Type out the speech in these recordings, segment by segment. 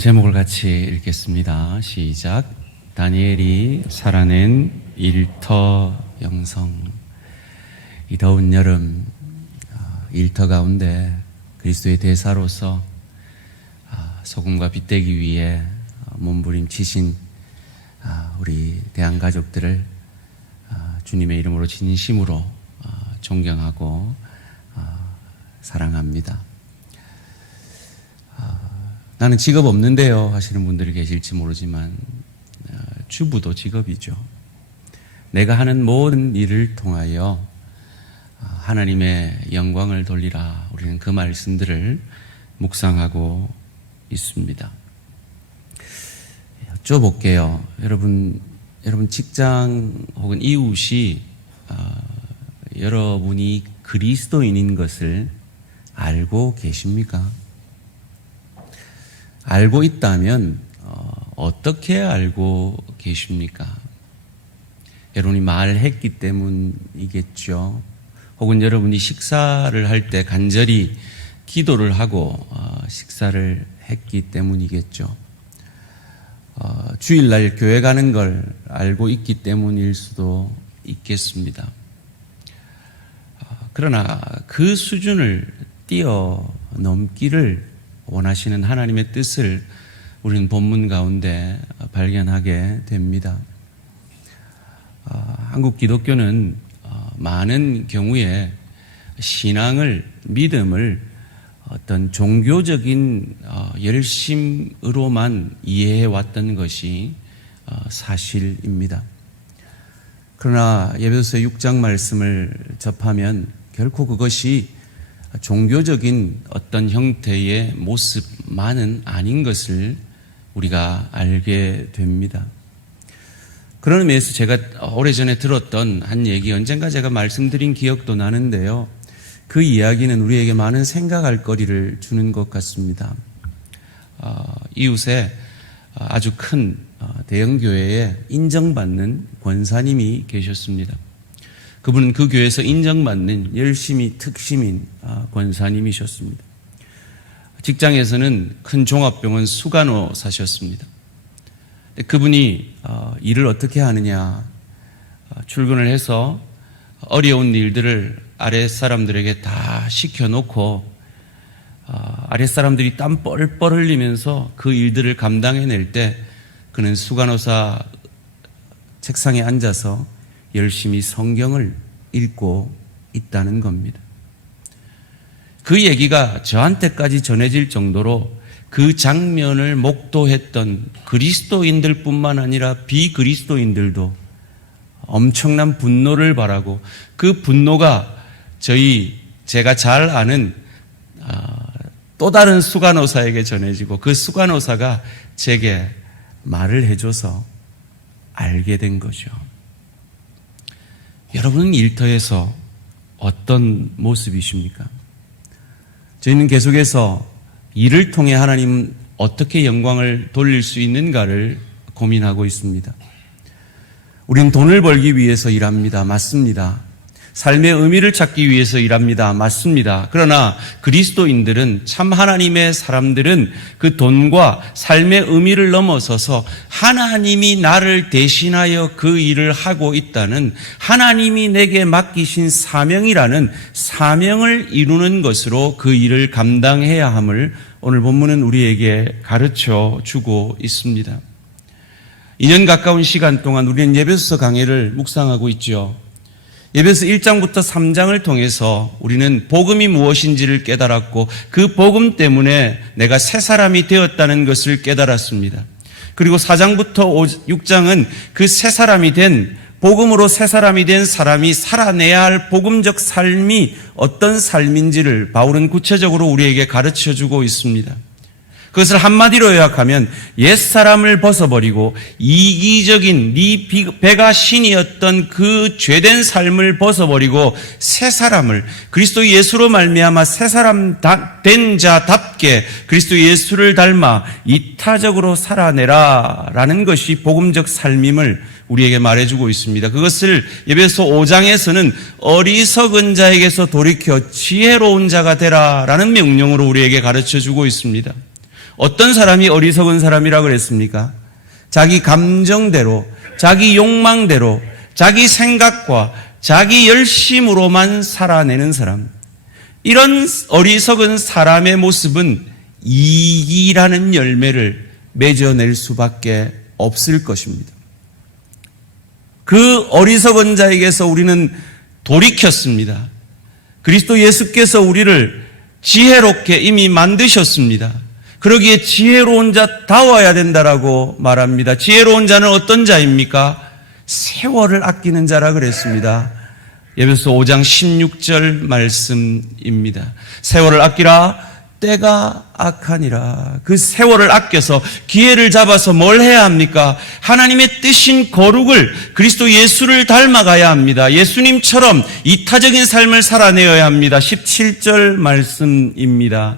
제목을 같이 읽겠습니다. 시작. 다니엘이 살아낸 일터 영성. 이 더운 여름 일터 가운데 그리스도의 대사로서 소금과 빗대기 위해 몸부림치신 우리 대한가족들을 주님의 이름으로 진심으로 존경하고 사랑합니다. 나는 직업 없는데요 하시는 분들이 계실지 모르지만 주부도 직업이죠. 내가 하는 모든 일을 통하여 하나님의 영광을 돌리라. 우리는 그 말씀들을 묵상하고 있습니다. 여쭤볼게요. 여러분 직장 혹은 이웃이 여러분이 그리스도인인 것을 알고 계십니까? 알고 있다면 어떻게 알고 계십니까? 여러분이 말했기 때문이겠죠. 혹은 여러분이 식사를 할 때 간절히 기도를 하고 식사를 했기 때문이겠죠. 주일날 교회 가는 걸 알고 있기 때문일 수도 있겠습니다. 그러나 그 수준을 뛰어넘기를 원하시는 하나님의 뜻을 우리는 본문 가운데 발견하게 됩니다. 한국 기독교는 많은 경우에 신앙을, 믿음을 어떤 종교적인 열심으로만 이해해 왔던 것이 사실입니다. 그러나 에베소서 6장 말씀을 접하면 결코 그것이 종교적인 어떤 형태의 모습만은 아닌 것을 우리가 알게 됩니다. 그런 의미에서 제가 오래전에 들었던 한 얘기, 언젠가 제가 말씀드린 기억도 나는데요. 그 이야기는 우리에게 많은 생각할 거리를 주는 것 같습니다. 이웃에 아주 큰 대형 교회에 인정받는 권사님이 계셨습니다. 그분은 그 교회에서 인정받는 열심히 특심인 권사님이셨습니다. 직장에서는 큰 종합병원 수간호사셨습니다. 그분이 일을 어떻게 하느냐, 출근을 해서 어려운 일들을 아랫사람들에게 다 시켜놓고 아랫사람들이 땀 뻘뻘 흘리면서 그 일들을 감당해낼 때 그는 수간호사 책상에 앉아서 열심히 성경을 읽고 있다는 겁니다. 그 얘기가 저한테까지 전해질 정도로 그 장면을 목도했던 그리스도인들 뿐만 아니라 비그리스도인들도 엄청난 분노를 바라고, 그 분노가 제가 잘 아는 또 다른 수간호사에게 전해지고, 그 수간호사가 제게 말을 해줘서 알게 된 거죠. 여러분은 일터에서 어떤 모습이십니까? 저희는 계속해서 일을 통해 하나님 어떻게 영광을 돌릴 수 있는가를 고민하고 있습니다. 우리는 돈을 벌기 위해서 일합니다. 맞습니다. 삶의 의미를 찾기 위해서 일합니다. 맞습니다. 그러나 그리스도인들은, 참 하나님의 사람들은 그 돈과 삶의 의미를 넘어서서 하나님이 나를 대신하여 그 일을 하고 있다는, 하나님이 내게 맡기신 사명이라는 사명을 이루는 것으로 그 일을 감당해야 함을 오늘 본문은 우리에게 가르쳐 주고 있습니다. 2년 가까운 시간 동안 우리는 에베소서 강해를 묵상하고 있죠. 에베소서 1장부터 3장을 통해서 우리는 복음이 무엇인지를 깨달았고, 그 복음 때문에 내가 새 사람이 되었다는 것을 깨달았습니다. 그리고 4장부터 6장은 그 새 사람이 된, 복음으로 새 사람이 된 사람이 살아내야 할 복음적 삶이 어떤 삶인지를 바울은 구체적으로 우리에게 가르쳐주고 있습니다. 그것을 한마디로 요약하면 옛사람을 벗어버리고 이기적인 네 배가 신이었던 그 죄된 삶을 벗어버리고 새 사람을, 그리스도 예수로 말미암아 새 사람 된 자답게 그리스도 예수를 닮아 이타적으로 살아내라라는 것이 복음적 삶임을 우리에게 말해주고 있습니다. 그것을 에베소 5장에서는 어리석은 자에게서 돌이켜 지혜로운 자가 되라라는 명령으로 우리에게 가르쳐주고 있습니다. 어떤 사람이 어리석은 사람이라고 그랬습니까? 자기 감정대로, 자기 욕망대로, 자기 생각과 자기 열심으로만 살아내는 사람. 이런 어리석은 사람의 모습은 이기라는 열매를 맺어낼 수밖에 없을 것입니다. 그 어리석은 자에게서 우리는 돌이켰습니다. 그리스도 예수께서 우리를 지혜롭게 이미 만드셨습니다. 그러기에 지혜로운 자다워야 된다라고 말합니다. 지혜로운 자는 어떤 자입니까? 세월을 아끼는 자라 그랬습니다. 에베소 5장 16절 말씀입니다. 세월을 아끼라 때가 악하니라. 그 세월을 아껴서 기회를 잡아서 뭘 해야 합니까? 하나님의 뜻인 거룩을, 그리스도 예수를 닮아가야 합니다. 예수님처럼 이타적인 삶을 살아내어야 합니다. 17절 말씀입니다.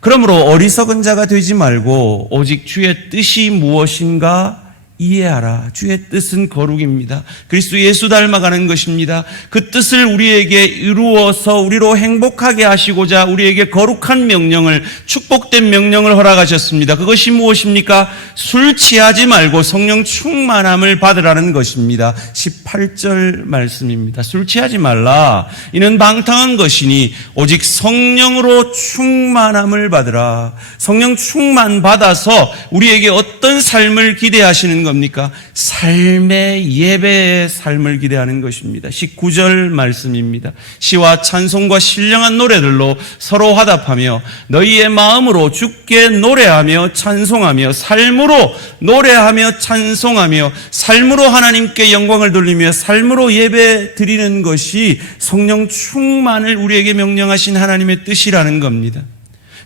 그러므로 어리석은 자가 되지 말고 오직 주의 뜻이 무엇인가 이해하라. 주의 뜻은 거룩입니다. 그리스도 예수 닮아가는 것입니다. 그 뜻을 우리에게 이루어서 우리로 행복하게 하시고자 우리에게 거룩한 명령을, 축복된 명령을 허락하셨습니다. 그것이 무엇입니까? 술 취하지 말고 성령 충만함을 받으라는 것입니다. 18절 말씀입니다. 술 취하지 말라. 이는 방탕한 것이니 오직 성령으로 충만함을 받으라. 성령 충만 받아서 우리에게 어떤 삶을 기대하시는 겁니까? 삶의 예배의 삶을 기대하는 것입니다. 19절 말씀입니다. 시와 찬송과 신령한 노래들로 서로 화답하며 너희의 마음으로 주께 노래하며 찬송하며 삶으로 노래하며 찬송하며 삶으로 하나님께 영광을 돌리며 삶으로 예배 드리는 것이 성령 충만을 우리에게 명령하신 하나님의 뜻이라는 겁니다.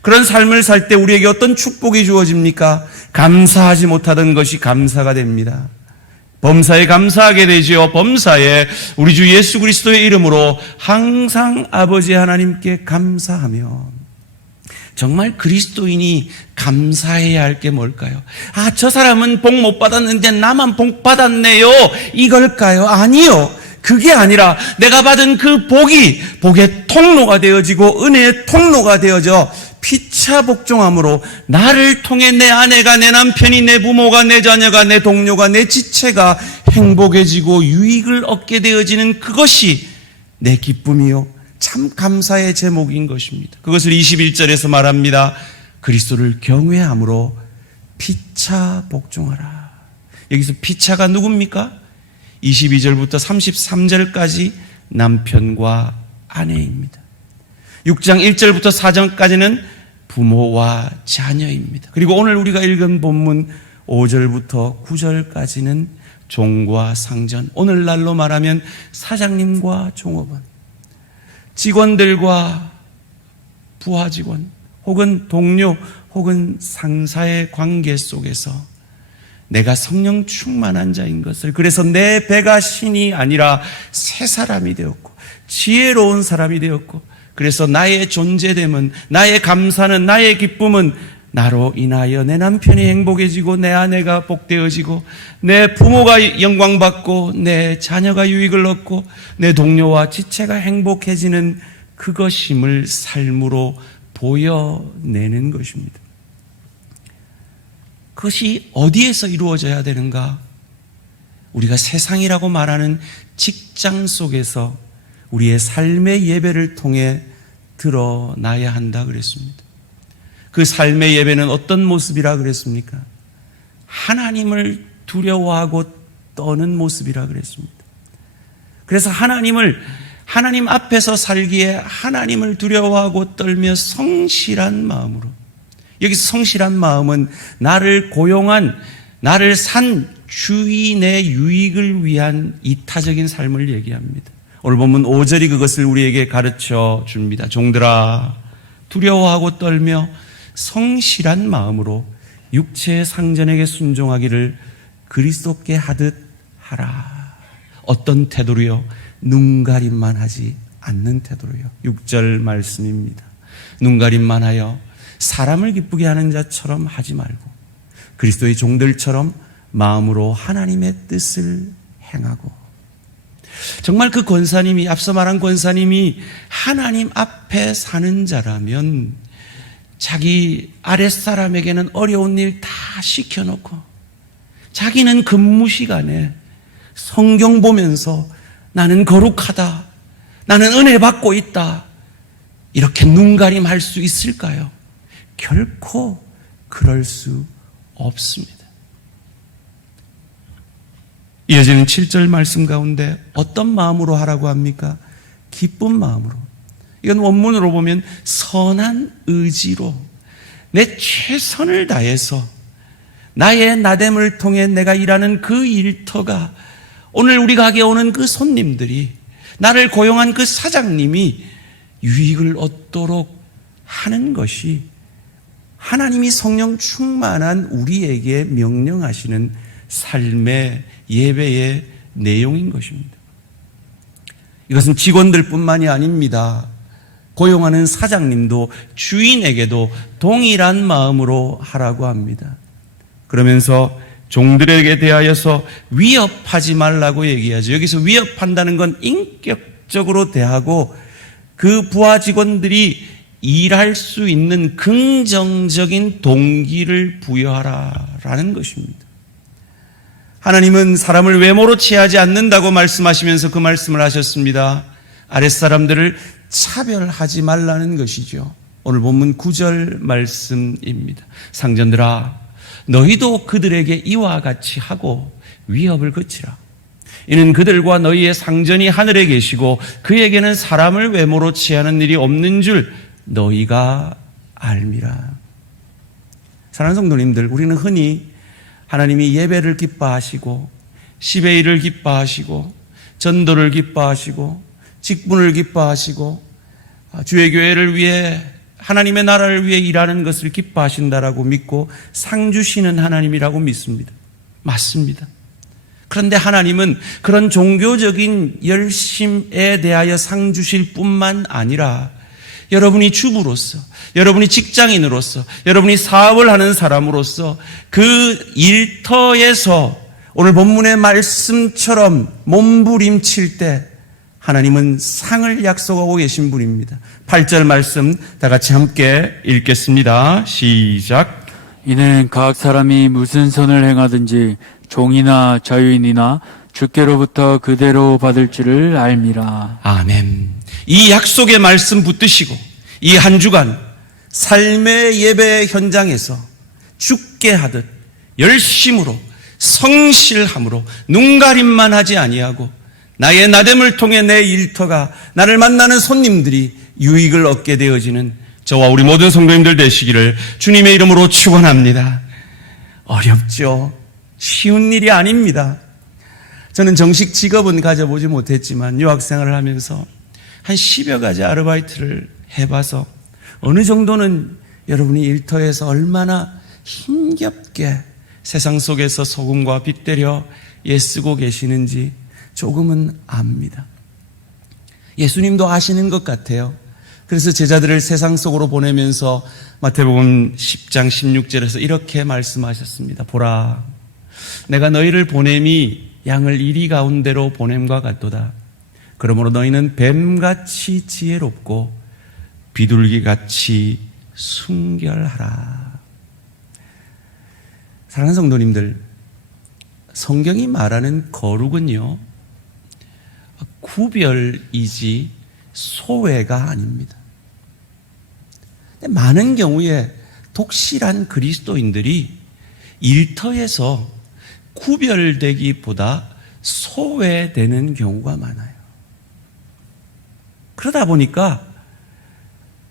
그런 삶을 살 때 우리에게 어떤 축복이 주어집니까? 감사하지 못하던 것이 감사가 됩니다. 범사에 감사하게 되지요. 범사에 우리 주 예수 그리스도의 이름으로 항상 아버지 하나님께 감사하며. 정말 그리스도인이 감사해야 할 게 뭘까요? 아, 저 사람은 복 못 받았는데 나만 복 받았네요. 이걸까요? 아니요. 그게 아니라 내가 받은 그 복이 복의 통로가 되어지고 은혜의 통로가 되어져 피차 복종함으로 나를 통해 내 아내가, 내 남편이, 내 부모가, 내 자녀가, 내 동료가, 내 지체가 행복해지고 유익을 얻게 되어지는 그것이 내 기쁨이요 참 감사의 제목인 것입니다. 그것을 21절에서 말합니다. 그리스도를 경외함으로 피차 복종하라. 여기서 피차가 누굽니까? 22절부터 33절까지 남편과 아내입니다. 6장 1절부터 4절까지는 부모와 자녀입니다. 그리고 오늘 우리가 읽은 본문 5절부터 9절까지는 종과 상전, 오늘날로 말하면 사장님과 종업원, 직원들과 부하 직원, 혹은 동료, 혹은 상사의 관계 속에서 내가 성령 충만한 자인 것을, 그래서 내 배가 신이 아니라 새 사람이 되었고 지혜로운 사람이 되었고, 그래서 나의 존재됨은, 나의 감사는, 나의 기쁨은 나로 인하여 내 남편이 행복해지고 내 아내가 복되어지고 내 부모가 영광받고 내 자녀가 유익을 얻고 내 동료와 지체가 행복해지는 그것임을 삶으로 보여내는 것입니다. 그것이 어디에서 이루어져야 되는가? 우리가 세상이라고 말하는 직장 속에서 우리의 삶의 예배를 통해 드러나야 한다 그랬습니다. 그 삶의 예배는 어떤 모습이라 그랬습니까? 하나님을 두려워하고 떠는 모습이라 그랬습니다. 그래서 하나님 앞에서 살기에 하나님을 두려워하고 떨며 성실한 마음으로, 여기서 성실한 마음은 나를 고용한, 나를 산 주인의 유익을 위한 이타적인 삶을 얘기합니다. 오늘 본문 5절이 그것을 우리에게 가르쳐 줍니다. 종들아, 두려워하고 떨며 성실한 마음으로 육체의 상전에게 순종하기를 그리스도께 하듯 하라. 어떤 태도로요? 눈가림만 하지 않는 태도로요. 6절 말씀입니다. 눈가림만 하여 사람을 기쁘게 하는 자처럼 하지 말고 그리스도의 종들처럼 마음으로 하나님의 뜻을 행하고. 정말 그 권사님이, 앞서 말한 권사님이 하나님 앞에 사는 자라면 자기 아랫사람에게는 어려운 일 다 시켜놓고 자기는 근무 시간에 성경 보면서 나는 거룩하다, 나는 은혜 받고 있다, 이렇게 눈가림할 수 있을까요? 결코 그럴 수 없습니다. 이어지는 7절 말씀 가운데 어떤 마음으로 하라고 합니까? 기쁜 마음으로. 이건 원문으로 보면 선한 의지로 내 최선을 다해서 나의 나됨을 통해 내가 일하는 그 일터가, 오늘 우리 가게에 오는 그 손님들이, 나를 고용한 그 사장님이 유익을 얻도록 하는 것이 하나님이 성령 충만한 우리에게 명령하시는 삶의 예배의 내용인 것입니다. 이것은 직원들뿐만이 아닙니다. 고용하는 사장님도 주인에게도 동일한 마음으로 하라고 합니다. 그러면서 종들에게 대하여서 위협하지 말라고 얘기하죠. 여기서 위협한다는 건 인격적으로 대하고 그 부하 직원들이 일할 수 있는 긍정적인 동기를 부여하라라는 것입니다. 하나님은 사람을 외모로 취하지 않는다고 말씀하시면서 그 말씀을 하셨습니다. 아랫사람들을 차별하지 말라는 것이죠. 오늘 본문 9절 말씀입니다. 상전들아, 너희도 그들에게 이와 같이 하고 위협을 그치라. 이는 그들과 너희의 상전이 하늘에 계시고 그에게는 사람을 외모로 취하는 일이 없는 줄 너희가 알미라. 사랑하는 성도님들, 우리는 흔히 하나님이 예배를 기뻐하시고 10의 1을 기뻐하시고 전도를 기뻐하시고 직분을 기뻐하시고 주의 교회를 위해, 하나님의 나라를 위해 일하는 것을 기뻐하신다라고 믿고 상 주시는 하나님이라고 믿습니다. 맞습니다. 그런데 하나님은 그런 종교적인 열심에 대하여 상 주실 뿐만 아니라 여러분이 주부로서, 여러분이 직장인으로서, 여러분이 사업을 하는 사람으로서 그 일터에서 오늘 본문의 말씀처럼 몸부림칠 때 하나님은 상을 약속하고 계신 분입니다. 8절 말씀 다 같이 함께 읽겠습니다. 시작. 이는 각 사람이 무슨 선을 행하든지 종이나 자유인이나 주께로부터 그대로 받을 줄을 알미라. 아멘. 이 약속의 말씀 붙드시고 이 한 주간 삶의 예배 현장에서 주께 하듯 열심으로 성실함으로 눈가림만 하지 아니하고 나의 나됨을 통해 내 일터가, 나를 만나는 손님들이 유익을 얻게 되어지는 저와 우리 모든 성도님들 되시기를 주님의 이름으로 축원합니다. 어렵죠. 쉬운 일이 아닙니다. 저는 정식 직업은 가져보지 못했지만 유학생활을 하면서 한 10여 가지 아르바이트를 해봐서 어느 정도는 여러분이 일터에서 얼마나 힘겹게 세상 속에서 소금과 빗대려 애쓰고 계시는지 조금은 압니다. 예수님도 아시는 것 같아요. 그래서 제자들을 세상 속으로 보내면서 마태복음 10장 16절에서 이렇게 말씀하셨습니다. 보라, 내가 너희를 보냄이 양을 이리 가운데로 보냄과 같도다. 그러므로 너희는 뱀같이 지혜롭고 비둘기같이 순결하라. 사랑하는 성도님들, 성경이 말하는 거룩은요, 구별이지 소외가 아닙니다. 많은 경우에 독실한 그리스도인들이 일터에서 구별되기보다 소외되는 경우가 많아요. 그러다 보니까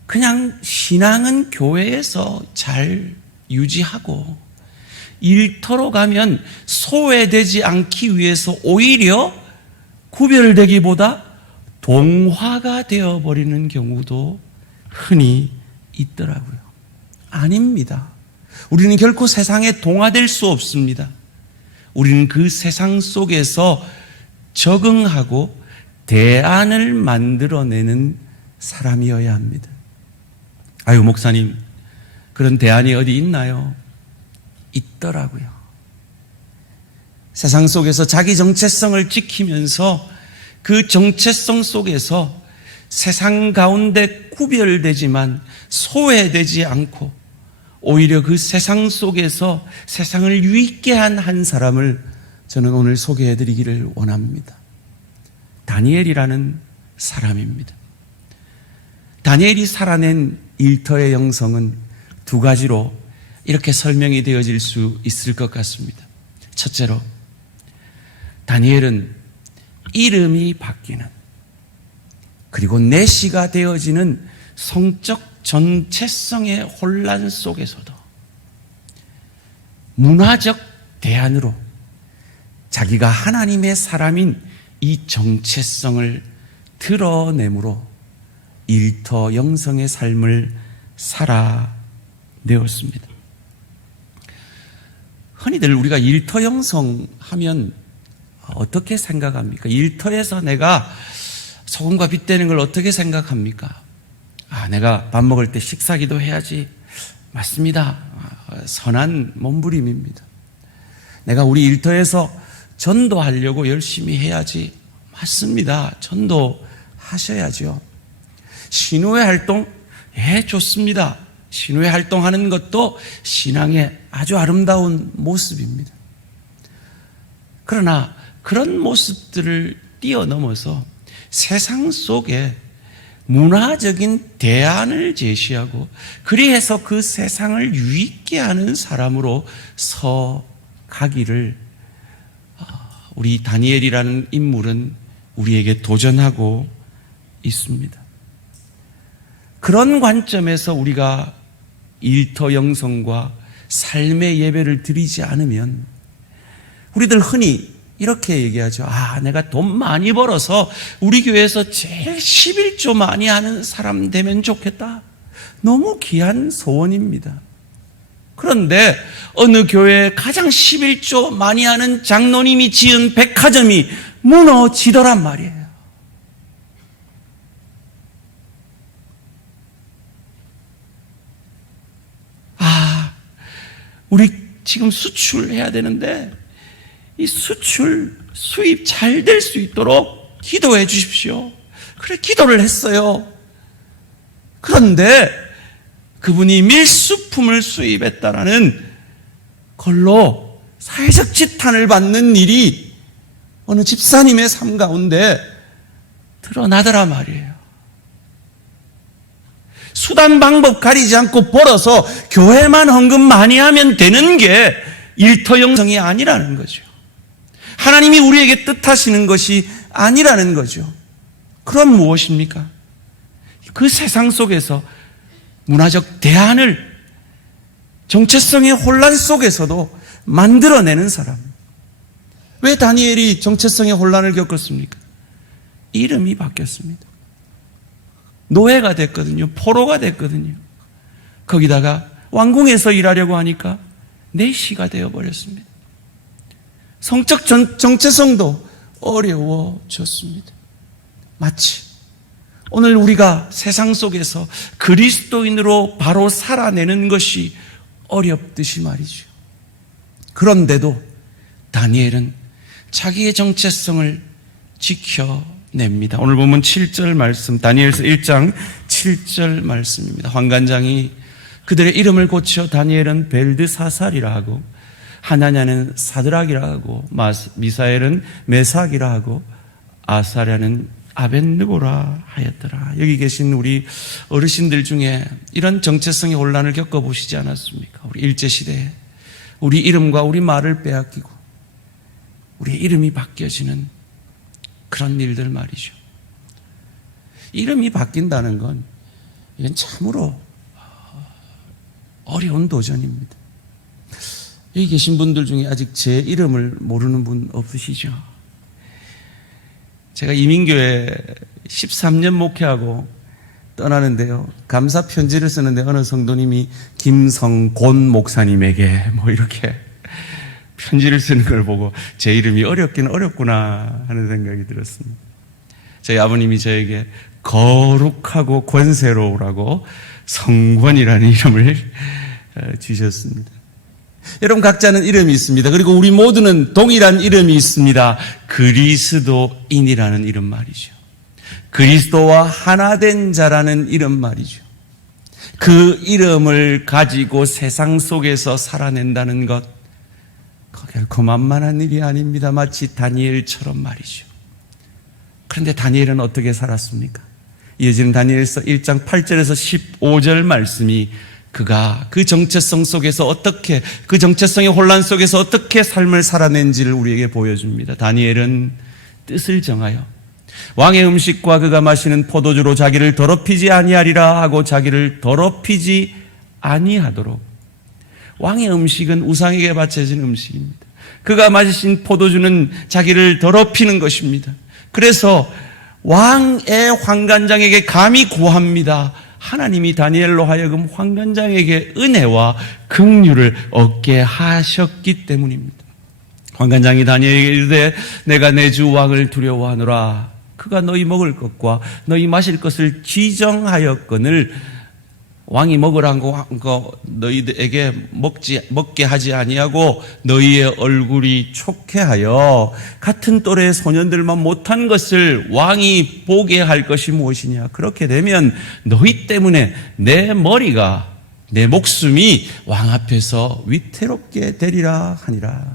그냥 신앙은 교회에서 잘 유지하고 일터로 가면 소외되지 않기 위해서 오히려 구별되기보다 동화가 되어버리는 경우도 흔히 있더라고요. 아닙니다. 우리는 결코 세상에 동화될 수 없습니다. 우리는 그 세상 속에서 적응하고 대안을 만들어내는 사람이어야 합니다. 아유, 목사님, 그런 대안이 어디 있나요? 있더라고요. 세상 속에서 자기 정체성을 지키면서 그 정체성 속에서 세상 가운데 구별되지만 소외되지 않고 오히려 그 세상 속에서 세상을 유익게 한 사람을 저는 오늘 소개해 드리기를 원합니다. 다니엘이라는 사람입니다. 다니엘이 살아낸 일터의 영성은 두 가지로 이렇게 설명이 되어질 수 있을 것 같습니다. 첫째로, 다니엘은 이름이 바뀌는, 그리고 내시가 되어지는 성적 정체성의 혼란 속에서도 문화적 대안으로 자기가 하나님의 사람인 이 정체성을 드러내므로 일터 영성의 삶을 살아내었습니다. 흔히들 우리가 일터 영성 하면 어떻게 생각합니까? 일터에서 내가 소금과 빛 되는 걸 어떻게 생각합니까? 내가 밥 먹을 때 식사기도 해야지. 맞습니다. 선한 몸부림입니다. 내가 우리 일터에서 전도하려고 열심히 해야지. 맞습니다. 전도하셔야죠. 신우회 활동? 좋습니다. 신우회 활동하는 것도 신앙의 아주 아름다운 모습입니다. 그러나 그런 모습들을 뛰어넘어서 세상 속에 문화적인 대안을 제시하고 그리해서 그 세상을 유익게 하는 사람으로 서가기를 우리 다니엘이라는 인물은 우리에게 도전하고 있습니다. 그런 관점에서 우리가 일터 영성과 삶의 예배를 드리지 않으면 우리들 흔히 이렇게 얘기하죠. 내가 돈 많이 벌어서 우리 교회에서 제일 11조 많이 하는 사람 되면 좋겠다. 너무 귀한 소원입니다. 그런데 어느 교회에 가장 11조 많이 하는 장로님이 지은 백화점이 무너지더란 말이에요. 우리 지금 수출해야 되는데 이 수출 수입 잘 될 수 있도록 기도해 주십시오. 그래, 기도를 했어요. 그런데 그분이 밀수품을 수입했다라는 걸로 사회적 지탄을 받는 일이 어느 집사님의 삶 가운데 드러나더라 말이에요. 수단 방법 가리지 않고 벌어서 교회만 헌금 많이 하면 되는 게 일터 영성이 아니라는 거죠. 하나님이 우리에게 뜻하시는 것이 아니라는 거죠. 그럼 무엇입니까? 그 세상 속에서 문화적 대안을 정체성의 혼란 속에서도 만들어내는 사람. 왜 다니엘이 정체성의 혼란을 겪었습니까? 이름이 바뀌었습니다. 노예가 됐거든요. 포로가 됐거든요. 거기다가 왕궁에서 일하려고 하니까 내시가 되어버렸습니다. 성적 정체성도 어려워졌습니다. 마치 오늘 우리가 세상 속에서 그리스도인으로 바로 살아내는 것이 어렵듯이 말이죠. 그런데도 다니엘은 자기의 정체성을 지켜냅니다. 오늘 보면 7절 말씀, 다니엘서 1장 7절 말씀입니다. 환관장이 그들의 이름을 고쳐 다니엘은 벨드사살이라 하고 하나냐는 사드락이라 하고 미사엘은 메삭이라 하고 아사랴는 아벳느고라 하였더라. 여기 계신 우리 어르신들 중에 이런 정체성의 혼란을 겪어보시지 않았습니까? 우리 일제시대에 우리 이름과 우리 말을 빼앗기고 우리의 이름이 바뀌어지는 그런 일들 말이죠. 이름이 바뀐다는 건 이건 참으로 어려운 도전입니다. 여기 계신 분들 중에 아직 제 이름을 모르는 분 없으시죠? 제가 이민교회 13년 목회하고 떠나는데요. 감사 편지를 쓰는데 어느 성도님이 김성곤 목사님에게 이렇게 편지를 쓰는 걸 보고 제 이름이 어렵긴 어렵구나 하는 생각이 들었습니다. 저희 아버님이 저에게 거룩하고 권세로우라고 성권이라는 이름을 주셨습니다. 여러분 각자는 이름이 있습니다. 그리고 우리 모두는 동일한 이름이 있습니다. 그리스도인이라는 이름 말이죠. 그리스도와 하나 된 자라는 이름 말이죠. 그 이름을 가지고 세상 속에서 살아낸다는 것, 결코 만만한 일이 아닙니다. 마치 다니엘처럼 말이죠. 그런데 다니엘은 어떻게 살았습니까? 이어지는 다니엘서 1장 8절에서 15절 말씀이 그가 그 정체성 속에서 어떻게, 그 정체성의 혼란 속에서 어떻게 삶을 살아낸지를 우리에게 보여줍니다. 다니엘은 뜻을 정하여 왕의 음식과 그가 마시는 포도주로 자기를 더럽히지 아니하리라 하고 자기를 더럽히지 아니하도록. 왕의 음식은 우상에게 바쳐진 음식입니다. 그가 마신 포도주는 자기를 더럽히는 것입니다. 그래서 왕의 환관장에게 감히 구합니다. 하나님이 다니엘로 하여금 환관장에게 은혜와 긍휼을 얻게 하셨기 때문입니다. 환관장이 다니엘에게 이르되 내가 내 주 왕을 두려워하노라. 그가 너희 먹을 것과 너희 마실 것을 지정하였거늘 왕이 먹으라고 한 거 너희에게 먹게 하지 아니하고 너희의 얼굴이 촉해하여 같은 또래의 소년들만 못한 것을 왕이 보게 할 것이 무엇이냐. 그렇게 되면 너희 때문에 내 머리가, 내 목숨이 왕 앞에서 위태롭게 되리라 하니라.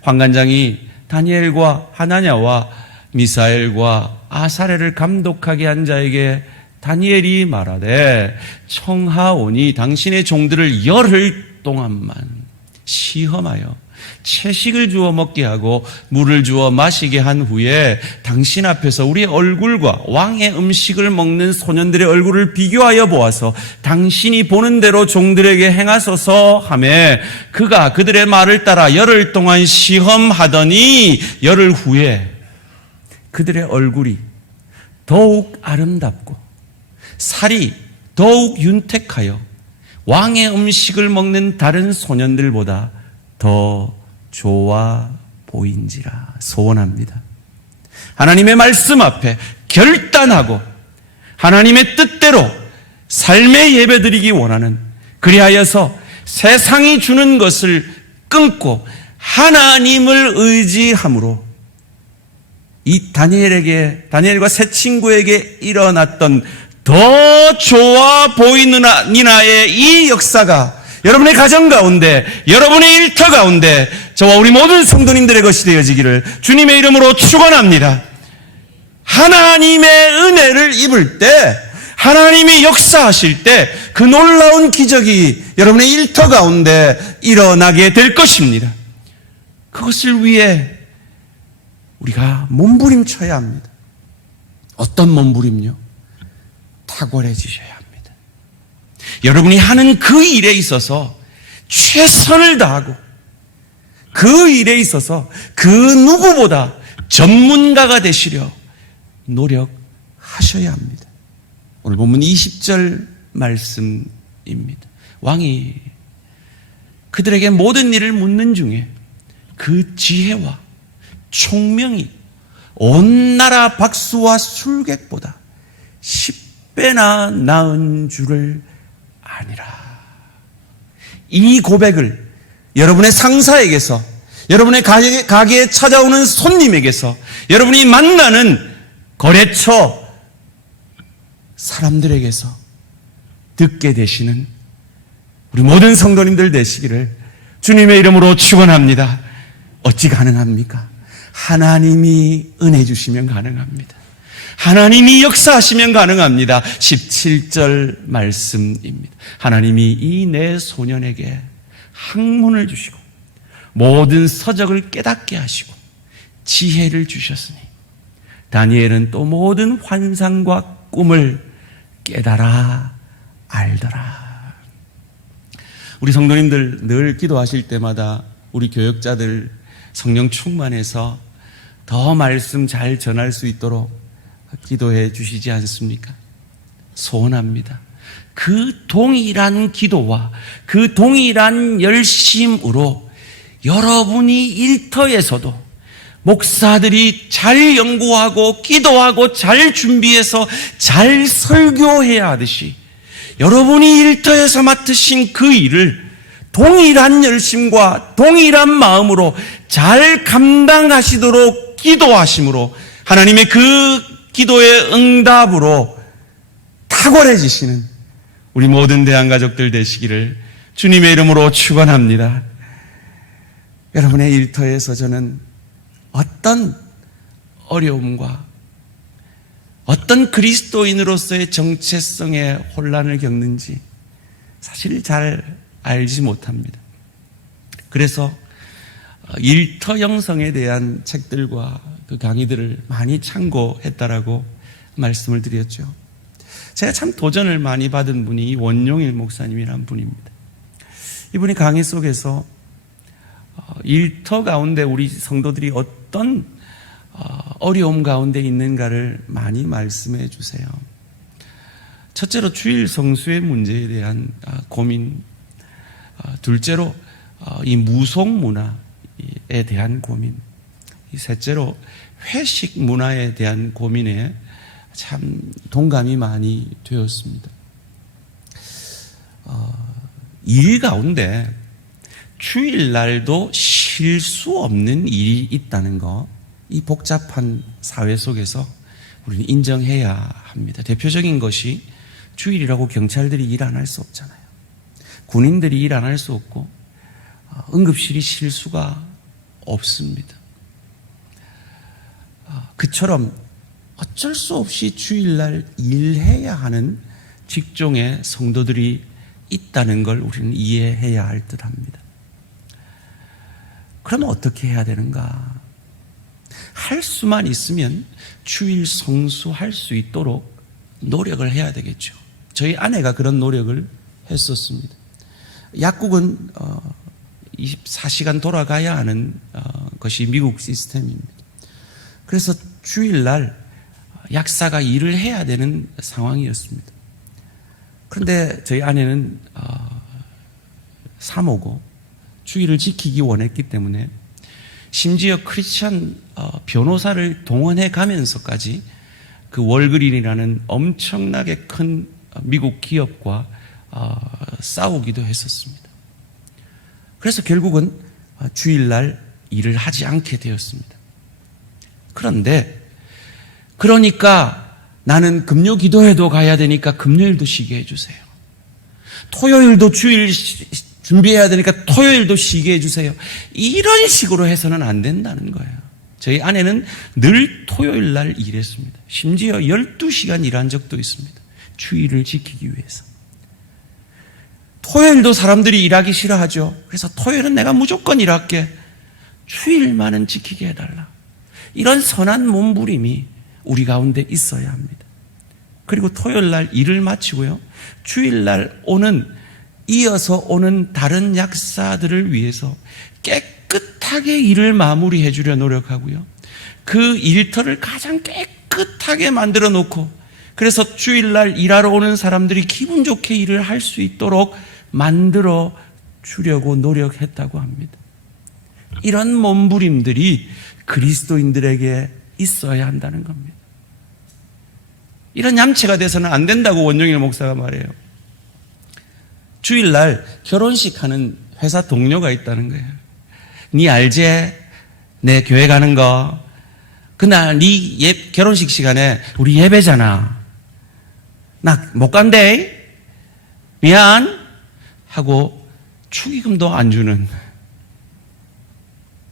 환관장이 다니엘과 하나냐와 미사엘과 아사랴를 감독하게 한 자에게 다니엘이 말하되 청하오니 당신의 종들을 열흘 동안만 시험하여 채식을 주어 먹게 하고 물을 주어 마시게 한 후에 당신 앞에서 우리의 얼굴과 왕의 음식을 먹는 소년들의 얼굴을 비교하여 보아서 당신이 보는 대로 종들에게 행하소서 하매 그가 그들의 말을 따라 열흘 동안 시험하더니 열흘 후에 그들의 얼굴이 더욱 아름답고 살이 더욱 윤택하여 왕의 음식을 먹는 다른 소년들보다 더 좋아 보인지라. 소원합니다. 하나님의 말씀 앞에 결단하고 하나님의 뜻대로 삶의 예배드리기 원하는, 그리하여서 세상이 주는 것을 끊고 하나님을 의지함으로 이 다니엘과 세 친구에게 일어났던 더 좋아 보이느니라의 이 역사가 여러분의 가정 가운데, 여러분의 일터 가운데 저와 우리 모든 성도님들의 것이 되어지기를 주님의 이름으로 축원합니다. 하나님의 은혜를 입을 때, 하나님이 역사하실 때 그 놀라운 기적이 여러분의 일터 가운데 일어나게 될 것입니다. 그것을 위해 우리가 몸부림쳐야 합니다. 어떤 몸부림요? 탁월해지셔야 합니다. 여러분이 하는 그 일에 있어서 최선을 다하고 그 일에 있어서 그 누구보다 전문가가 되시려 노력하셔야 합니다. 오늘 본문 20절 말씀입니다. 왕이 그들에게 모든 일을 묻는 중에 그 지혜와 총명이 온 나라 박수와 술객보다 10배나 나은 줄을 아니라. 이 고백을 여러분의 상사에게서, 여러분의 가게에 찾아오는 손님에게서, 여러분이 만나는 거래처 사람들에게서 듣게 되시는 우리 모든 성도님들 되시기를 주님의 이름으로 축원합니다. 어찌 가능합니까? 하나님이 은혜 주시면 가능합니다. 하나님이 역사하시면 가능합니다. 17절 말씀입니다. 하나님이 이 내 소년에게 학문을 주시고 모든 서적을 깨닫게 하시고 지혜를 주셨으니 다니엘은 또 모든 환상과 꿈을 깨달아 알더라. 우리 성도님들 늘 기도하실 때마다 우리 교역자들 성령 충만해서 더 말씀 잘 전할 수 있도록 기도해 주시지 않습니까? 소원합니다. 그 동일한 기도와 그 동일한 열심으로 여러분이 일터에서도 목사들이 잘 연구하고 기도하고 잘 준비해서 잘 설교해야 하듯이 여러분이 일터에서 맡으신 그 일을 동일한 열심과 동일한 마음으로 잘 감당하시도록 기도하심으로 하나님의 그 기도의 응답으로 탁월해지시는 우리 모든 대한가족들 되시기를 주님의 이름으로 축원합니다. 여러분의 일터에서 저는 어떤 어려움과 어떤 그리스도인으로서의 정체성의 혼란을 겪는지 사실 잘 알지 못합니다. 그래서 일터 형성에 대한 책들과 그 강의들을 많이 참고했다라고 말씀을 드렸죠. 제가 참 도전을 많이 받은 분이 원용일 목사님이라는 분입니다. 이분이 강의 속에서 일터 가운데 우리 성도들이 어떤 어려움 가운데 있는가를 많이 말씀해 주세요. 첫째로 주일 성수의 문제에 대한 고민, 둘째로 이 무속 문화에 대한 고민, 셋째로 회식 문화에 대한 고민에 참 동감이 많이 되었습니다. 일 가운데 주일날도 쉴 수 없는 일이 있다는 거, 이 복잡한 사회 속에서 우리는 인정해야 합니다. 대표적인 것이 주일이라고 경찰들이 일 안 할 수 없잖아요. 군인들이 일 안 할 수 없고 응급실이 쉴 수가 없습니다. 그처럼 어쩔 수 없이 주일날 일해야 하는 직종의 성도들이 있다는 걸 우리는 이해해야 할 듯합니다. 그러면 어떻게 해야 되는가? 할 수만 있으면 주일 성수할 수 있도록 노력을 해야 되겠죠. 저희 아내가 그런 노력을 했었습니다. 약국은 24시간 돌아가야 하는 것이 미국 시스템입니다. 그래서 주일날 약사가 일을 해야 되는 상황이었습니다. 그런데 저희 아내는 사모고 주일을 지키기 원했기 때문에 심지어 크리스천 변호사를 동원해 가면서까지 그 월그린이라는 엄청나게 큰 미국 기업과 싸우기도 했었습니다. 그래서 결국은 주일날 일을 하지 않게 되었습니다. 그러니까 나는 금요 기도회도 가야 되니까 금요일도 쉬게 해주세요. 토요일도 주일 준비해야 되니까 토요일도 쉬게 해주세요. 이런 식으로 해서는 안 된다는 거예요. 저희 아내는 늘 토요일 날 일했습니다. 심지어 12시간 일한 적도 있습니다. 주일을 지키기 위해서. 토요일도 사람들이 일하기 싫어하죠. 그래서 토요일은 내가 무조건 일할게. 주일만은 지키게 해달라. 이런 선한 몸부림이 우리 가운데 있어야 합니다. 그리고 토요일 날 일을 마치고요. 주일 날 이어서 오는 다른 약사들을 위해서 깨끗하게 일을 마무리해 주려 노력하고요. 그 일터를 가장 깨끗하게 만들어 놓고, 그래서 주일날 일하러 오는 사람들이 기분 좋게 일을 할 수 있도록 만들어 주려고 노력했다고 합니다. 이런 몸부림들이 그리스도인들에게 있어야 한다는 겁니다. 이런 얌체가 돼서는 안 된다고 원종일 목사가 말해요. 주일날 결혼식 하는 회사 동료가 있다는 거예요. 니 알지? 내 교회 가는 거. 그날 니 결혼식 시간에 우리 예배잖아. 나 못 간대. 미안. 하고 축의금도 안 주는.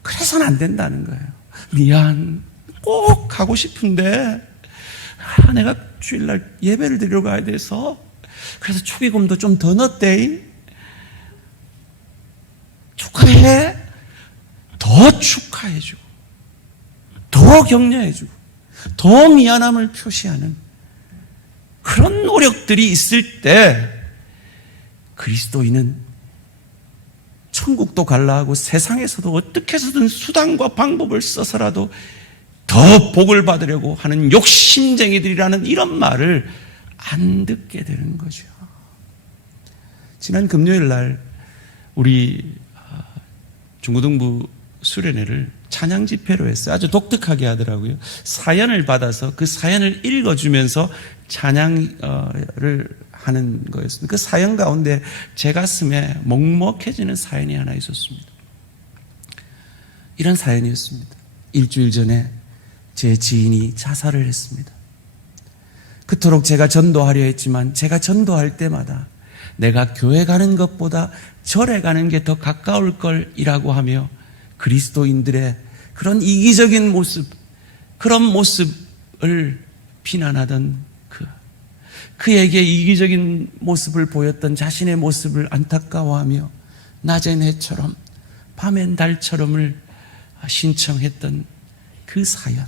그래서는 안 된다는 거예요. 미안. 꼭 가고 싶은데 내가 주일날 예배를 드리러 가야 돼서 그래서 축의금도 좀 더 넣었대. 축하해. 더 축하해주고 더 격려해주고 더 미안함을 표시하는 그런 노력들이 있을 때 그리스도인은 천국도 갈라 하고 세상에서도 어떻게 해서든 수단과 방법을 써서라도 더 복을 받으려고 하는 욕심쟁이들이라는 이런 말을 안 듣게 되는 거죠. 지난 금요일 날 우리 중고등부 수련회를 찬양 집회로 했어요. 아주 독특하게 하더라고요. 사연을 받아서 그 사연을 읽어주면서 찬양을 하는 거였습니다. 그 사연 가운데 제 가슴에 먹먹해지는 사연이 하나 있었습니다. 이런 사연이었습니다. 일주일 전에 제 지인이 자살을 했습니다. 그토록 제가 전도하려 했지만 제가 전도할 때마다 내가 교회 가는 것보다 절에 가는 게 더 가까울 걸이라고 하며 그리스도인들의 그런 이기적인 모습, 그런 모습을 비난하던 그에게 이기적인 모습을 보였던 자신의 모습을 안타까워하며 낮엔 해처럼 밤엔 달처럼을 신청했던 그 사연.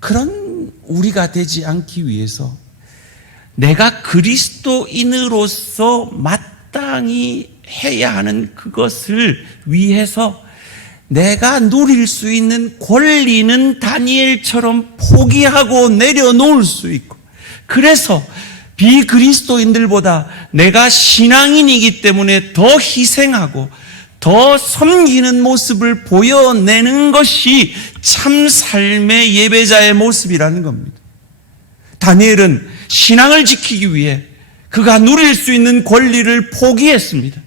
그런 우리가 되지 않기 위해서 내가 그리스도인으로서 마땅히 해야 하는 그것을 위해서 내가 누릴 수 있는 권리는 다니엘처럼 포기하고 내려놓을 수 있고, 그래서 비그리스도인들보다 내가 신앙인이기 때문에 더 희생하고 더 섬기는 모습을 보여내는 것이 참 삶의 예배자의 모습이라는 겁니다. 다니엘은 신앙을 지키기 위해 그가 누릴 수 있는 권리를 포기했습니다.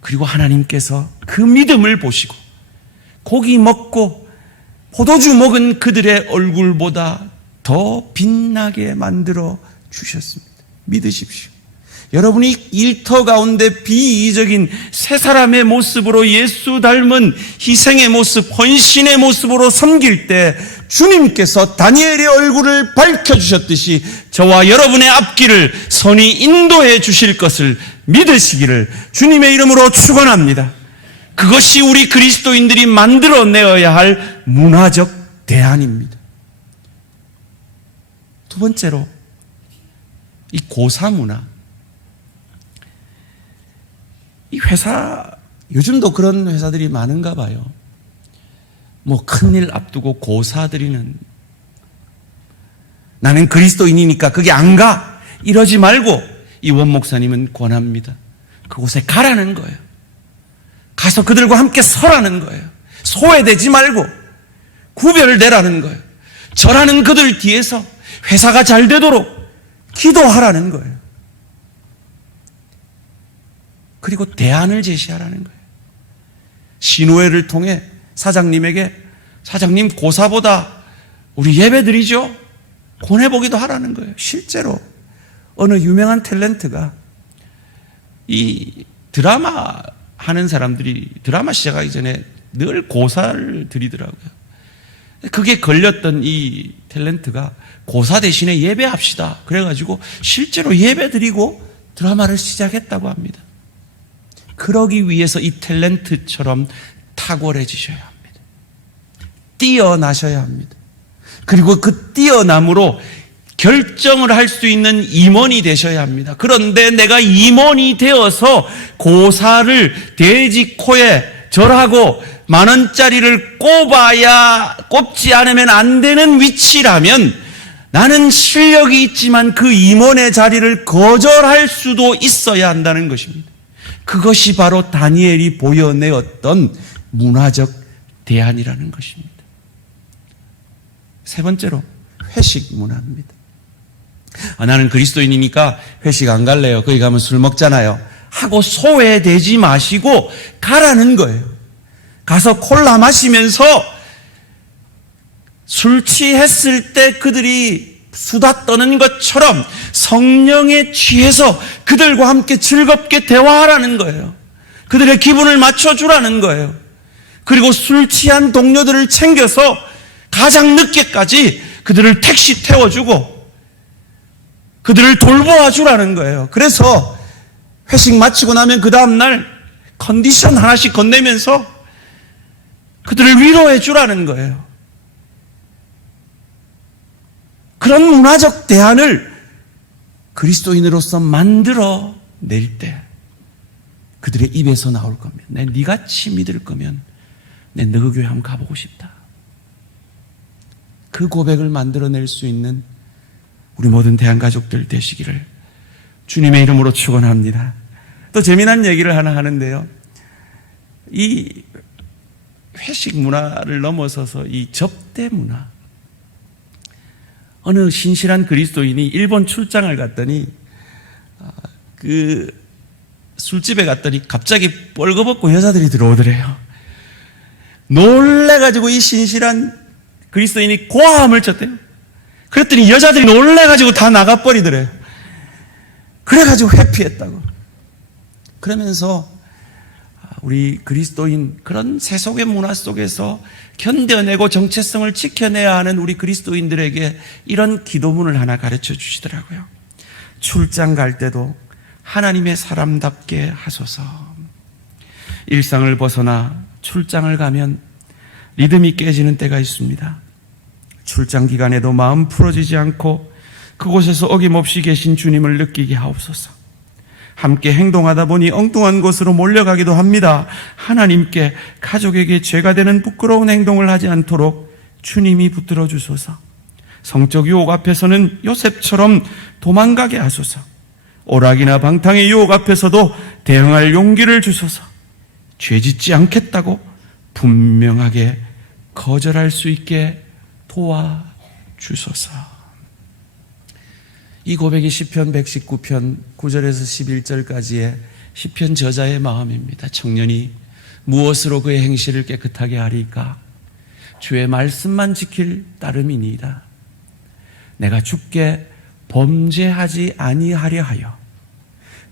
그리고 하나님께서 그 믿음을 보시고 고기 먹고 포도주 먹은 그들의 얼굴보다 더 빛나게 만들어 주셨습니다. 믿으십시오. 여러분이 일터 가운데 비이적인 새 사람의 모습으로 예수 닮은 희생의 모습, 헌신의 모습으로 섬길 때 주님께서 다니엘의 얼굴을 밝혀주셨듯이 저와 여러분의 앞길을 선히 인도해 주실 것을 믿으시기를 주님의 이름으로 축원합니다. 그것이 우리 그리스도인들이 만들어내어야 할 문화적 대안입니다. 두 번째로, 이 고사 문화. 이 회사, 요즘도 그런 회사들이 많은가 봐요. 뭐 큰일 앞두고 고사 드리는, 나는 그리스도인이니까 거기 안 가, 이러지 말고 이 원 목사님은 권합니다. 그곳에 가라는 거예요. 가서 그들과 함께 서라는 거예요. 소외되지 말고 구별되라는 거예요. 저라는 그들 뒤에서 회사가 잘 되도록 기도하라는 거예요. 그리고 대안을 제시하라는 거예요. 신우회를 통해 사장님에게, 사장님 고사보다 우리 예배드리죠? 권해보기도 하라는 거예요. 실제로 어느 유명한 탤런트가 이 드라마 하는 사람들이 드라마 시작하기 전에 늘 고사를 드리더라고요. 그게 걸렸던 이 탤런트가 고사 대신에 예배합시다. 그래가지고 실제로 예배 드리고 드라마를 시작했다고 합니다. 그러기 위해서 이 탤런트처럼 탁월해지셔야 합니다. 뛰어나셔야 합니다. 그리고 그 뛰어남으로 결정을 할 수 있는 임원이 되셔야 합니다. 그런데 내가 임원이 되어서 고사를 돼지 코에 절하고 10,000원짜리를 꼽지 않으면 안 되는 위치라면 나는 실력이 있지만 그 임원의 자리를 거절할 수도 있어야 한다는 것입니다. 그것이 바로 다니엘이 보여내었던 문화적 대안이라는 것입니다. 세 번째로, 회식 문화입니다. 나는 그리스도인이니까 회식 안 갈래요. 거기 가면 술 먹잖아요. 하고 소외되지 마시고 가라는 거예요. 가서 콜라 마시면서 술 취했을 때 그들이 수다 떠는 것처럼 성령에 취해서 그들과 함께 즐겁게 대화하라는 거예요. 그들의 기분을 맞춰주라는 거예요. 그리고 술 취한 동료들을 챙겨서 가장 늦게까지 그들을 택시 태워주고 그들을 돌보아 주라는 거예요. 그래서 회식 마치고 나면 그 다음날 컨디션 하나씩 건네면서 그들을 위로해 주라는 거예요. 그런 문화적 대안을 그리스도인으로서 만들어 낼 때 그들의 입에서 나올 겁니다. 내 니같이 믿을 거면 내 너희 교회 한번 가보고 싶다. 그 고백을 만들어낼 수 있는 우리 모든 대한가족들 되시기를 주님의 이름으로 축원합니다. 또 재미난 얘기를 하나 하는데요. 이 회식 문화를 넘어서서 이 접대 문화. 어느 신실한 그리스도인이 일본 출장을 갔더니 그 술집에 갔더니 갑자기 뻘거벗고 여자들이 들어오더래요. 놀래가지고 이 신실한 그리스도인이 고함을 쳤대요. 그랬더니 여자들이 놀래가지고 다 나가버리더래요. 그래가지고 회피했다고. 그러면서 우리 그리스도인, 그런 세속의 문화 속에서 견뎌내고 정체성을 지켜내야 하는 우리 그리스도인들에게 이런 기도문을 하나 가르쳐 주시더라고요. 출장 갈 때도 하나님의 사람답게 하소서. 일상을 벗어나 출장을 가면 리듬이 깨지는 때가 있습니다. 출장 기간에도 마음 풀어지지 않고 그곳에서 어김없이 계신 주님을 느끼게 하옵소서. 함께 행동하다 보니 엉뚱한 곳으로 몰려가기도 합니다. 하나님께 가족에게 죄가 되는 부끄러운 행동을 하지 않도록 주님이 붙들어 주소서. 성적 유혹 앞에서는 요셉처럼 도망가게 하소서. 오락이나 방탕의 유혹 앞에서도 대응할 용기를 주소서. 죄짓지 않겠다고 분명하게 거절할 수 있게 도와주소서. 이 고백이 시편 119편 9절에서 11절까지의 시편 저자의 마음입니다. 청년이 무엇으로 그의 행실을 깨끗하게 하리까? 주의 말씀만 지킬 따름이니이다. 내가 주께 범죄하지 아니하려 하여,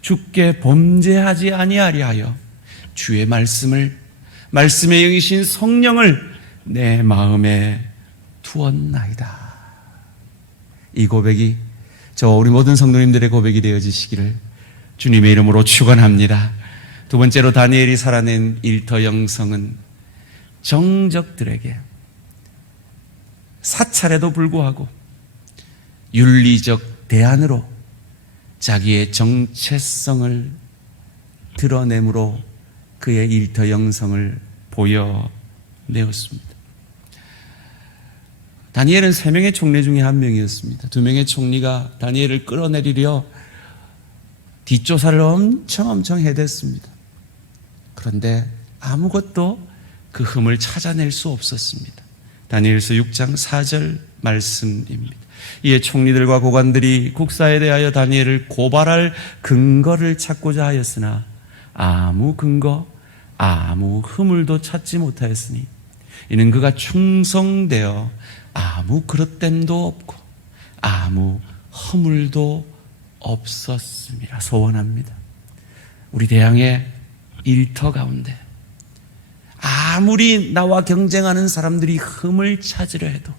주께 범죄하지 아니하려 하여 주의 말씀을, 말씀의 영이신 성령을 내 마음에 두었나이다. 이 고백이 저와 우리 모든 성도님들의 고백이 되어지시기를 주님의 이름으로 축원합니다. 두 번째로 다니엘이 살아낸 일터 영성은 정적들에게 사찰에도 불구하고 윤리적 대안으로 자기의 정체성을 드러내므로 그의 일터 영성을 보여내었습니다. 다니엘은 3명의 총리 중에 한 명이었습니다. 2명의 총리가 다니엘을 끌어내리려 뒷조사를 엄청 해댔습니다. 그런데 아무것도 그 흠을 찾아낼 수 없었습니다. 다니엘서 6장 4절 말씀입니다. 이에 총리들과 고관들이 국사에 대하여 다니엘을 고발할 근거를 찾고자 하였으나 아무 근거, 아무 허물도 찾지 못하였으니 이는 그가 충성되어 아무 그릇됨도 없고 아무 허물도 없었음이라. 소원합니다. 우리 대항의 일터 가운데 아무리 나와 경쟁하는 사람들이 흠을 찾으려 해도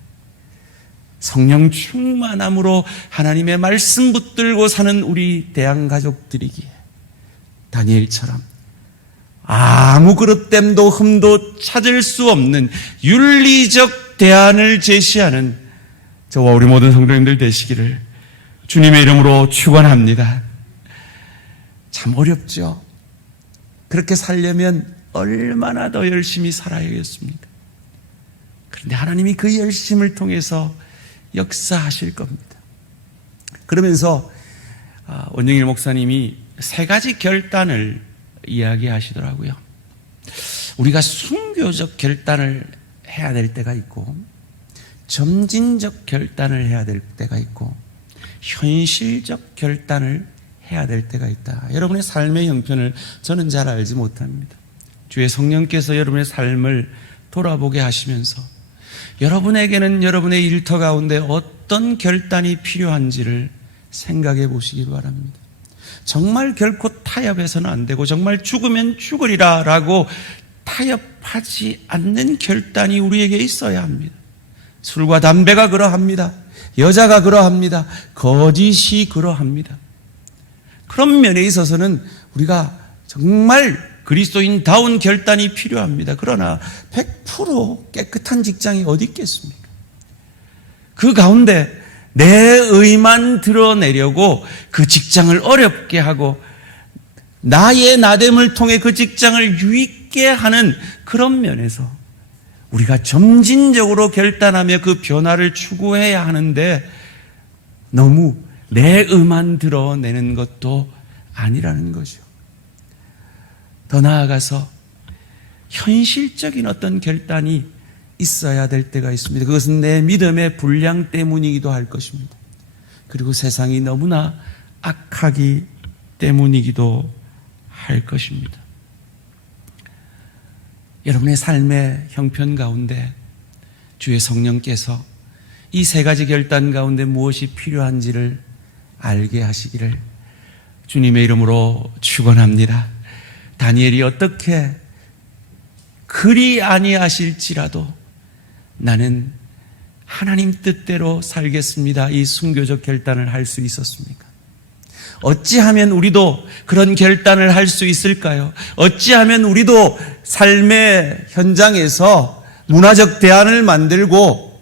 성령 충만함으로 하나님의 말씀 붙들고 사는 우리 대항 가족들이기에 다니엘처럼 아무 그릇됨도 흠도 찾을 수 없는 윤리적 대안을 제시하는 저와 우리 모든 성도님들 되시기를 주님의 이름으로 축원합니다. 참 어렵죠. 그렇게 살려면 얼마나 더 열심히 살아야겠습니까? 그런데 하나님이 그 열심을 통해서 역사하실 겁니다. 그러면서 원영일 목사님이 3가지 결단을 이야기하시더라고요. 우리가 순교적 결단을 해야 될 때가 있고, 점진적 결단을 해야 될 때가 있고, 현실적 결단을 해야 될 때가 있다. 여러분의 삶의 형편을 저는 잘 알지 못합니다. 주의 성령께서 여러분의 삶을 돌아보게 하시면서 여러분에게는 여러분의 일터 가운데 어떤 결단이 필요한지를 생각해 보시기 바랍니다. 정말 결코 타협해서는 안 되고 정말 죽으면 죽으리라 라고 타협하지 않는 결단이 우리에게 있어야 합니다. 술과 담배가 그러합니다. 여자가 그러합니다. 거짓이 그러합니다. 그런 면에 있어서는 우리가 정말 그리스도인다운 결단이 필요합니다. 그러나 100% 깨끗한 직장이 어디 있겠습니까? 그 가운데 내 의만 드러내려고 그 직장을 어렵게 하고 나의 나됨을 통해 그 직장을 유익게 하는 그런 면에서 우리가 점진적으로 결단하며 그 변화를 추구해야 하는데 너무 내 의만 드러내는 것도 아니라는 거죠. 더 나아가서 현실적인 어떤 결단이 있어야 될 때가 있습니다. 그것은 내 믿음의 분량 때문이기도 할 것입니다. 그리고 세상이 너무나 악하기 때문이기도 할 것입니다. 여러분의 삶의 형편 가운데 주의 성령께서 이 세 가지 결단 가운데 무엇이 필요한지를 알게 하시기를 주님의 이름으로 축원합니다. 다니엘이 어떻게 그리 아니하실지라도 나는 하나님 뜻대로 살겠습니다, 이 순교적 결단을 할 수 있었습니까? 어찌하면 우리도 그런 결단을 할 수 있을까요? 어찌하면 우리도 삶의 현장에서 문화적 대안을 만들고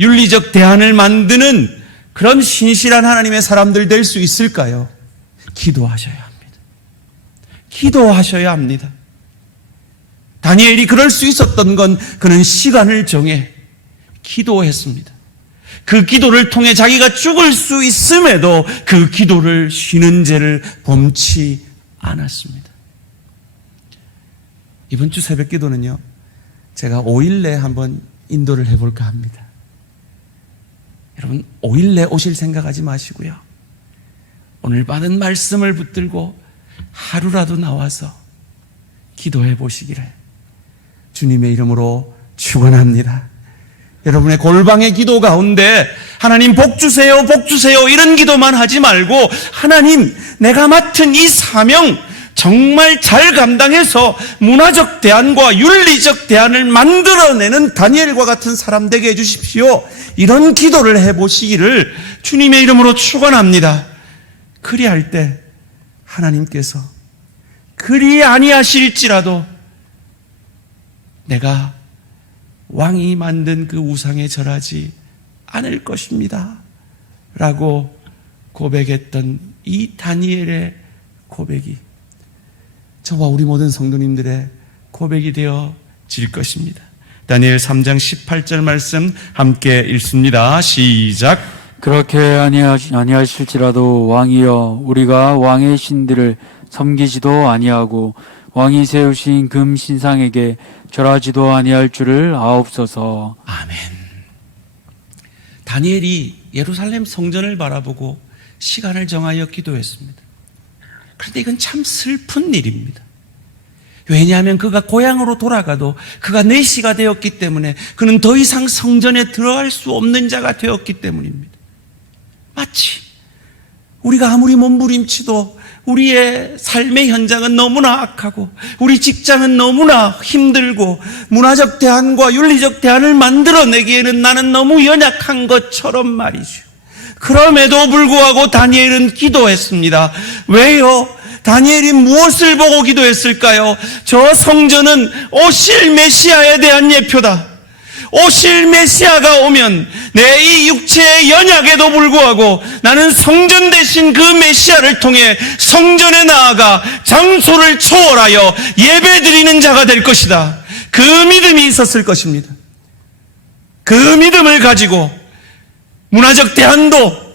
윤리적 대안을 만드는 그런 신실한 하나님의 사람들 될 수 있을까요? 기도하셔야 합니다. 기도하셔야 합니다. 다니엘이 그럴 수 있었던 건 그는 시간을 정해 기도했습니다. 그 기도를 통해 자기가 죽을 수 있음에도 그 기도를 쉬는 죄를 범치 않았습니다. 이번 주 새벽 기도는요, 제가 5일 내에 한번 인도를 해볼까 합니다. 여러분, 5일 내에 오실 생각하지 마시고요, 오늘 받은 말씀을 붙들고 하루라도 나와서 기도해 보시기를 주님의 이름으로 축원합니다. 여러분의 골방의 기도 가운데 하나님 복 주세요, 복 주세요 이런 기도만 하지 말고, 하나님 내가 맡은 이 사명 정말 잘 감당해서 문화적 대안과 윤리적 대안을 만들어내는 다니엘과 같은 사람 되게 해주십시오, 이런 기도를 해보시기를 주님의 이름으로 축원합니다. 그리할 때 하나님께서 그리 아니하실지라도 내가 왕이 만든 그 우상에 절하지 않을 것입니다 라고 고백했던 이 다니엘의 고백이 저와 우리 모든 성도님들의 고백이 되어질 것입니다. 다니엘 3장 18절 말씀 함께 읽습니다. 시작. 그렇게 아니하실지라도 왕이여 우리가 왕의 신들을 섬기지도 아니하고 왕이 세우신 금 신상에게 절하지도 아니할 줄을 아옵소서. 아멘. 다니엘이 예루살렘 성전을 바라보고 시간을 정하여 기도했습니다. 그런데 이건 참 슬픈 일입니다. 왜냐하면 그가 고향으로 돌아가도 그가 내시가 되었기 때문에, 그는 더 이상 성전에 들어갈 수 없는 자가 되었기 때문입니다. 마치 우리가 아무리 몸부림치도 우리의 삶의 현장은 너무나 악하고 우리 직장은 너무나 힘들고 문화적 대안과 윤리적 대안을 만들어내기에는 나는 너무 연약한 것처럼 말이죠. 그럼에도 불구하고 다니엘은 기도했습니다. 왜요? 다니엘이 무엇을 보고 기도했을까요? 저 성전은 오실 메시아에 대한 예표다. 오실 메시아가 오면 내 이 육체의 연약에도 불구하고 나는 성전 대신 그 메시아를 통해 성전에 나아가 장소를 초월하여 예배드리는 자가 될 것이다. 그 믿음이 있었을 것입니다. 그 믿음을 가지고 문화적 대안도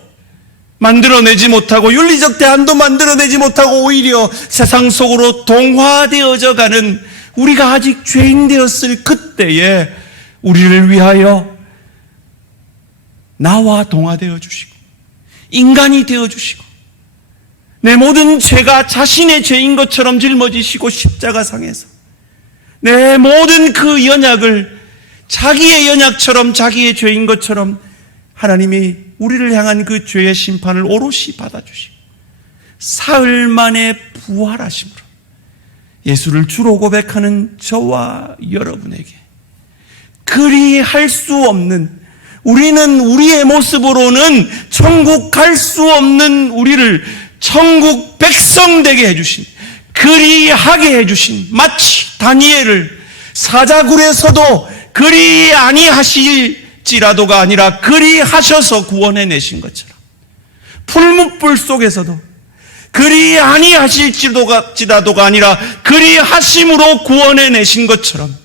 만들어내지 못하고 윤리적 대안도 만들어내지 못하고 오히려 세상 속으로 동화되어져 가는 우리가 아직 죄인 되었을 그때에 우리를 위하여 나와 동화되어 주시고 인간이 되어 주시고 내 모든 죄가 자신의 죄인 것처럼 짊어지시고 십자가상에서 내 모든 그 연약을 자기의 연약처럼 자기의 죄인 것처럼 하나님이 우리를 향한 그 죄의 심판을 오롯이 받아주시고 사흘 만에 부활하심으로 예수를 주로 고백하는 저와 여러분에게 그리 할 수 없는, 우리는 우리의 모습으로는 천국 갈 수 없는 우리를 천국 백성 되게 해주신, 그리 하게 해주신, 마치 다니엘을 사자굴에서도 그리 아니하실지라도가 아니라 그리 하셔서 구원해내신 것처럼, 풀무불 속에서도 그리 아니하실지라도가 아니라 그리 하심으로 구원해내신 것처럼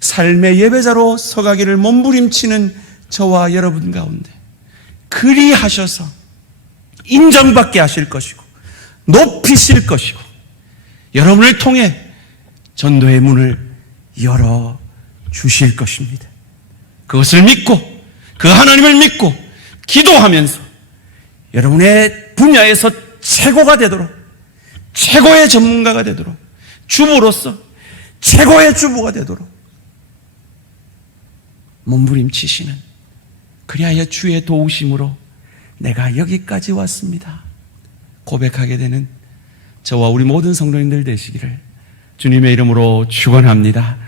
삶의 예배자로 서가기를 몸부림치는 저와 여러분 가운데 그리 하셔서 인정받게 하실 것이고 높이실 것이고 여러분을 통해 전도의 문을 열어주실 것입니다. 그것을 믿고 그 하나님을 믿고 기도하면서 여러분의 분야에서 최고가 되도록, 최고의 전문가가 되도록, 주부로서 최고의 주부가 되도록 몸부림치시는, 그리하여 주의 도우심으로 내가 여기까지 왔습니다 고백하게 되는 저와 우리 모든 성도님들 되시기를 주님의 이름으로 축원합니다.